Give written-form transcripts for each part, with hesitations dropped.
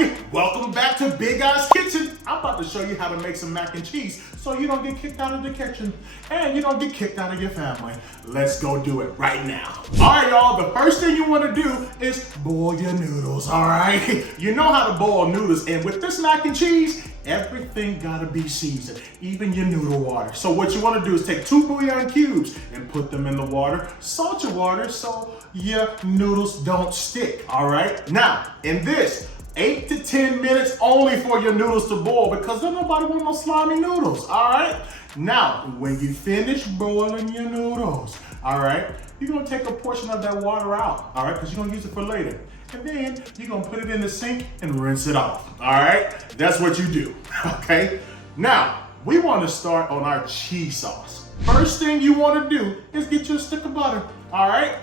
everybody, welcome back to Big Guy's Kitchen. I'm about to show you how to make some mac and cheese so you don't get kicked out of the kitchen and you don't get kicked out of your family. Let's go do it right now. All right, y'all, the first thing you want to do is boil your noodles, all right? You know how to boil noodles, and with this mac and cheese, everything gotta be seasoned, even your noodle water. So what you wanna do is take 2 bouillon cubes and put them in the water, salt your water so your noodles don't stick, all right? Now, in this, 8 to 10 minutes only for your noodles to boil because then nobody want no slimy noodles, all right? Now, when you finish boiling your noodles, all right, you're gonna take a portion of that water out, all right, because you're gonna use it for later. And then you're gonna put it in the sink and rinse it off, all right? That's what you do, okay? Now, we wanna start on our cheese sauce. First thing you wanna do is get you a stick of butter, all right?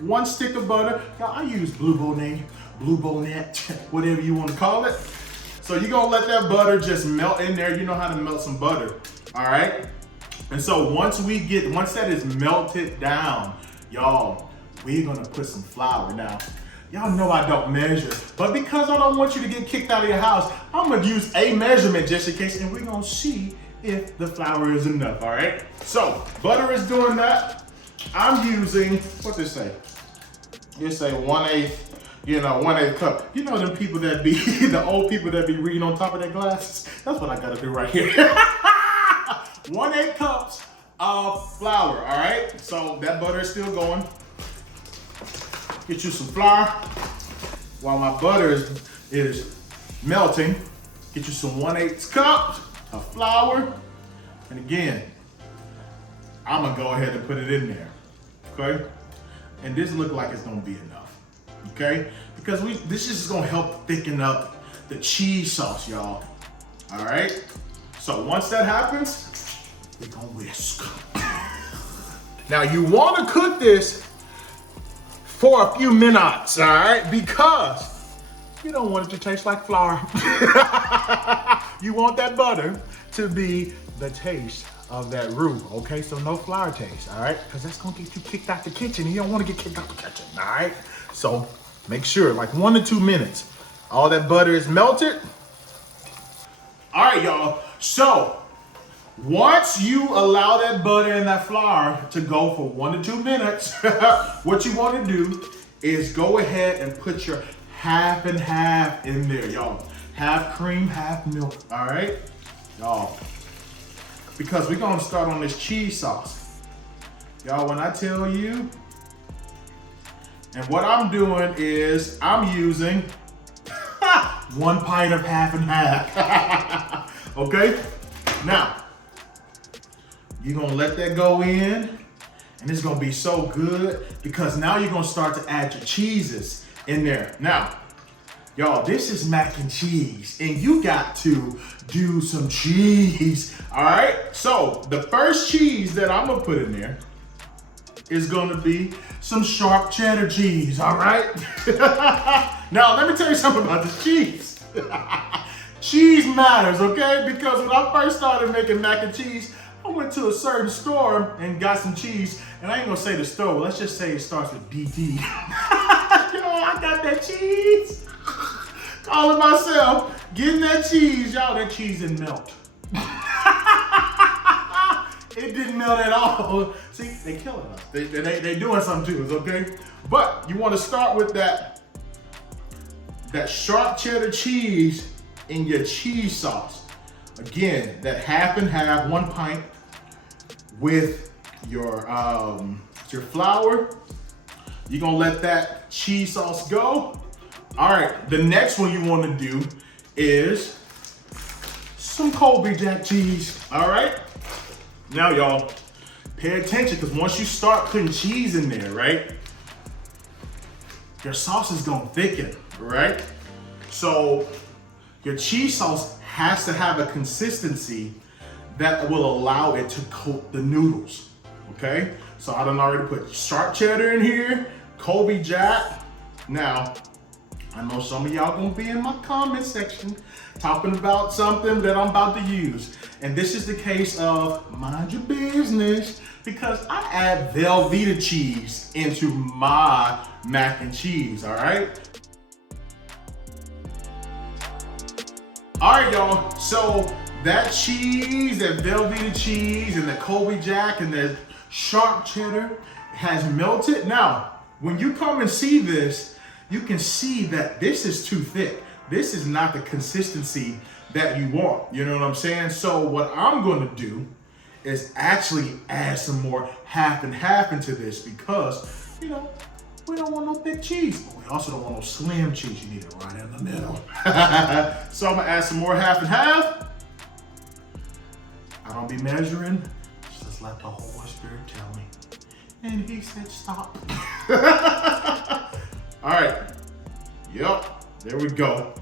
1 stick of butter. Now, I use Blue Bonnet, whatever you wanna call it. So you're gonna let that butter just melt in there. You know how to melt some butter, all right? And so once that is melted down, y'all, we're gonna put some flour. Now, y'all know I don't measure, but because I don't want you to get kicked out of your house, I'm gonna use a measurement just in case, and we're gonna see if the flour is enough, all right? So, butter is doing that. I'm using, what's it say? It say 1/8, 1/8 cup. You know them people that be, the old people that be reading on top of their glasses? That's what I gotta do right here. 1/8 cups of flour, all right? So that butter is still going. Get you some flour. While my butter is melting, get you some 1/8 cup of flour. And again, I'm gonna go ahead and put it in there, okay? And this look like it's gonna be enough, okay? Because this is gonna help thicken up the cheese sauce, y'all, all right? So once that happens, we're gonna whisk. Now you wanna cook this for a few minutes, all right? Because you don't want it to taste like flour. You want that butter to be the taste of that roux, okay? So no flour taste, all right? Because that's gonna get you kicked out the kitchen. You don't wanna get kicked out the kitchen, all right? So make sure, like 1 to 2 minutes, all that butter is melted. All right, y'all, so once you allow that butter and that flour to go for 1 to 2 minutes, what you want to do is go ahead and put your half and half in there, y'all. Half cream, half milk, all right? Y'all, because we're gonna start on this cheese sauce. Y'all, when I tell you, and what I'm doing is I'm using 1 pint of half and half, okay? Now, you're gonna let that go in, and it's gonna be so good because now you're gonna start to add your cheeses in there. Now, y'all, this is mac and cheese, and you got to do some cheese, all right? So, the first cheese that I'm gonna put in there is gonna be some sharp cheddar cheese, all right? Now, let me tell you something about this cheese. Cheese matters, okay? Because when I first started making mac and cheese, I went to a certain store and got some cheese, and I ain't gonna say the store, let's just say it starts with DD. Yo, I got that cheese. Calling myself, getting that cheese, y'all, that cheese didn't melt. It didn't melt at all. See, they killing us. They doing something to us, okay? But you wanna start with that sharp cheddar cheese in your cheese sauce. Again, that half and half, 1 pint with your flour. You're gonna let that cheese sauce go. All right, the next one you wanna do is some Colby Jack cheese, all right? Now y'all, pay attention, because once you start putting cheese in there, right, your sauce is gonna thicken, right? So your cheese sauce has to have a consistency that will allow it to coat the noodles, okay? So I done already put sharp cheddar in here, Colby Jack. Now, I know some of y'all gonna be in my comment section talking about something that I'm about to use. And this is the case of mind your business, because I add Velveeta cheese into my mac and cheese, all right? All right, y'all. So that cheese, that Velveeta cheese, and the Colby Jack, and the sharp cheddar has melted. Now, when you come and see this, you can see that this is too thick. This is not the consistency that you want. You know what I'm saying? So what I'm going to do is actually add some more half and half into this because, you know, we don't want no thick cheese, but we also don't want no slim cheese. You need it right in the middle. So I'm gonna add some more half and half. I don't be measuring, just let the Holy Spirit tell me. And he said stop. All right, yep, there we go.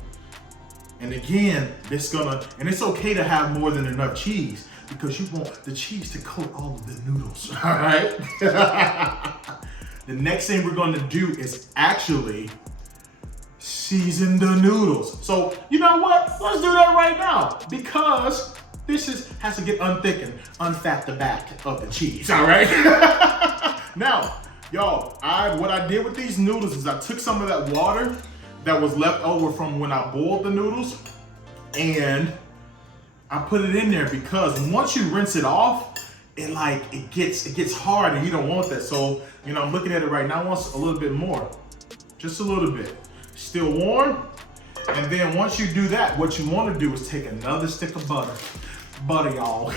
And again, and it's okay to have more than enough cheese because you want the cheese to coat all of the noodles, all right? The next thing we're gonna do is actually season the noodles. So you know what? Let's do that right now because this has to get unthickened, unfat the back of the cheese, all right? Now, y'all, what I did with these noodles is I took some of that water that was left over from when I boiled the noodles and I put it in there because once you rinse it off, it gets hard and you don't want that. So, you know, I'm looking at it right now. I want a little bit more, just a little bit. Still warm. And then once you do that, what you want to do is take another stick of butter, y'all,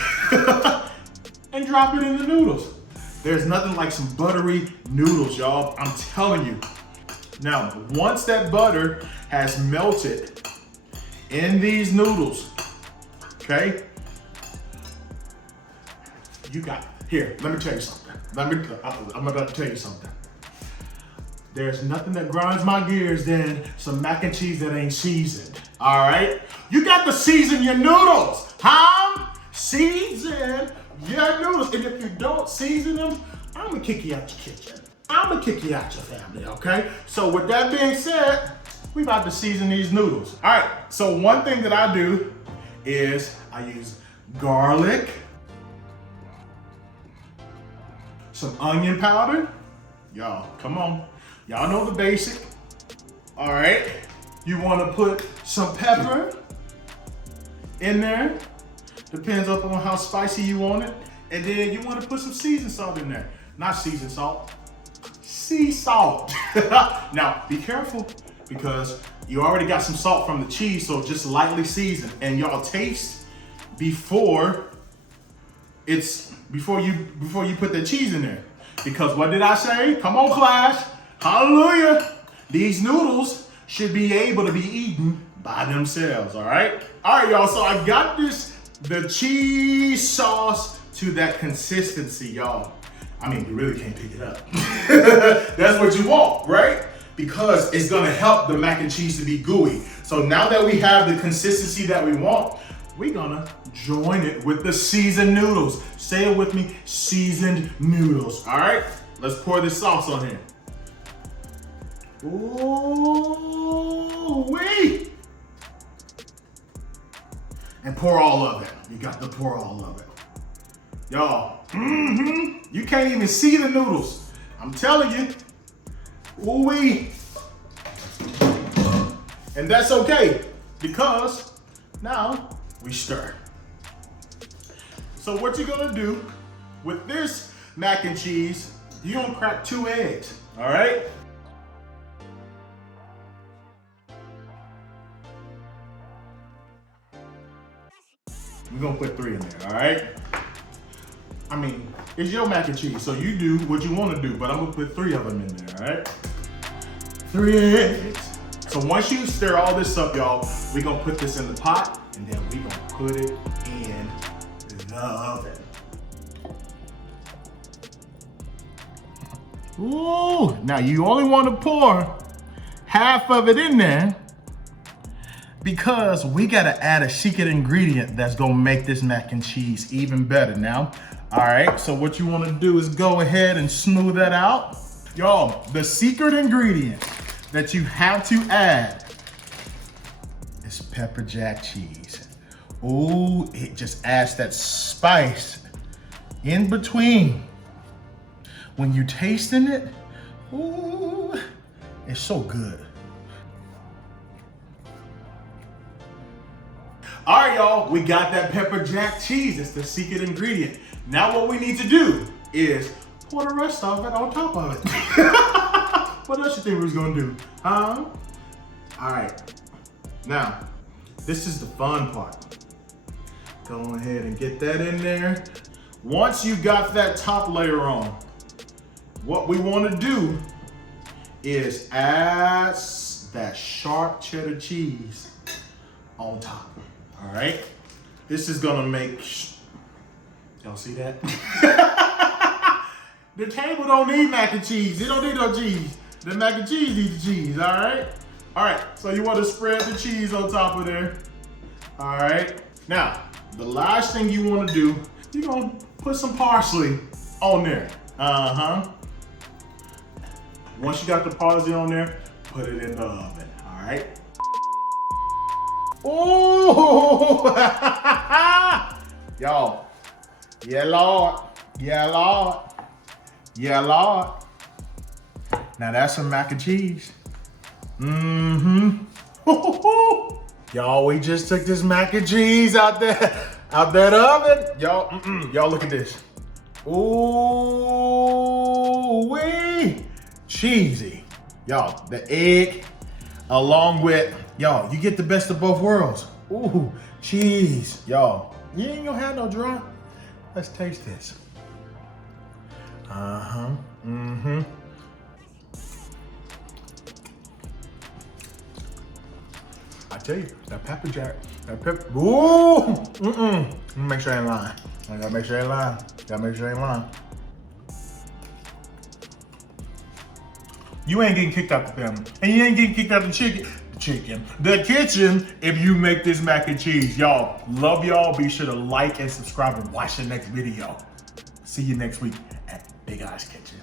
and drop it in the noodles. There's nothing like some buttery noodles, y'all. I'm telling you. Now, once that butter has melted in these noodles, okay? You got it. Here, let me tell you something. I'm about to tell you something. There's nothing that grinds my gears than some mac and cheese that ain't seasoned. All right? You got to season your noodles. Huh? Season your noodles. And if you don't season them, I'm gonna kick you out your kitchen. I'm gonna kick you out your family, okay? So with that being said, we about to season these noodles. All right, so one thing that I do is I use garlic, some onion powder. Y'all, come on. Y'all know the basic. All right. You want to put some pepper in there. Depends upon how spicy you want it. And then you want to put some seasoned salt in there. Not seasoned salt, sea salt. Now, be careful because you already got some salt from the cheese, so just lightly season. And y'all taste before you put the cheese in there. Because what did I say? Come on, class. Hallelujah. These noodles should be able to be eaten by themselves, all right? All right, y'all, so I got the cheese sauce to that consistency, y'all. I mean, you really can't pick it up. That's what you want, right? Because it's gonna help the mac and cheese to be gooey. So now that we have the consistency that we want, we're gonna join it with the seasoned noodles. Say it with me, seasoned noodles, all right? Let's pour this sauce on here. Ooh, wee! And pour all of it. You got to pour all of it. Y'all, you can't even see the noodles. I'm telling you. Ooh wee. And that's okay, because now we stir. So what you're gonna do with this mac and cheese, you're gonna crack 2 eggs, all right? We're gonna put 3 in there, all right? I mean, it's your mac and cheese, so you do what you wanna do, but I'm gonna put 3 of them in there, all right? 3 eggs. So once you stir all this up, y'all, we're gonna put this in the pot, and then we're gonna put it in the oven. Ooh, now you only wanna pour half of it in there because we gotta add a secret ingredient that's gonna make this mac and cheese even better now. All right, so what you wanna do is go ahead and smooth that out. Y'all, the secret ingredient that you have to add is pepper jack cheese. Ooh, it just adds that spice in between. When you tasting it, ooh, it's so good. All right, y'all, we got that pepper jack cheese. It's the secret ingredient. Now what we need to do is pour the rest of it on top of it. What else you think we was gonna do? Huh? All right, now, this is the fun part. Go ahead and get that in there. Once you got that top layer on, what we wanna do is add that sharp cheddar cheese on top, all right? This is gonna make, y'all see that? The table don't need mac and cheese. It don't need no cheese. The mac and cheese needs the cheese, all right? All right, so you wanna spread the cheese on top of there, all right? Now, the last thing you wanna do, you're gonna put some parsley on there, Once you got the parsley on there, put it in the oven, all right? Ooh! Y'all, yeah, Lord, yeah, Lord, yeah, Lord. Now that's some mac and cheese. Y'all, we just took this mac and cheese out that oven. Y'all, y'all look at this. Ooh, wee. Cheesy. Y'all, the egg along with, y'all, you get the best of both worlds. Ooh, cheese. Y'all, you ain't gonna have no dry. Let's taste this. I tell you, that pepper jack, that pepper, ooh, Let me make sure I ain't lying. I gotta make sure I ain't lying. Gotta make sure I ain't lying. You ain't getting kicked out the family. And you ain't getting kicked out the kitchen, if you make this mac and cheese. Y'all, love y'all. Be sure to like and subscribe and watch the next video. See you next week at Big Eyes Kitchen.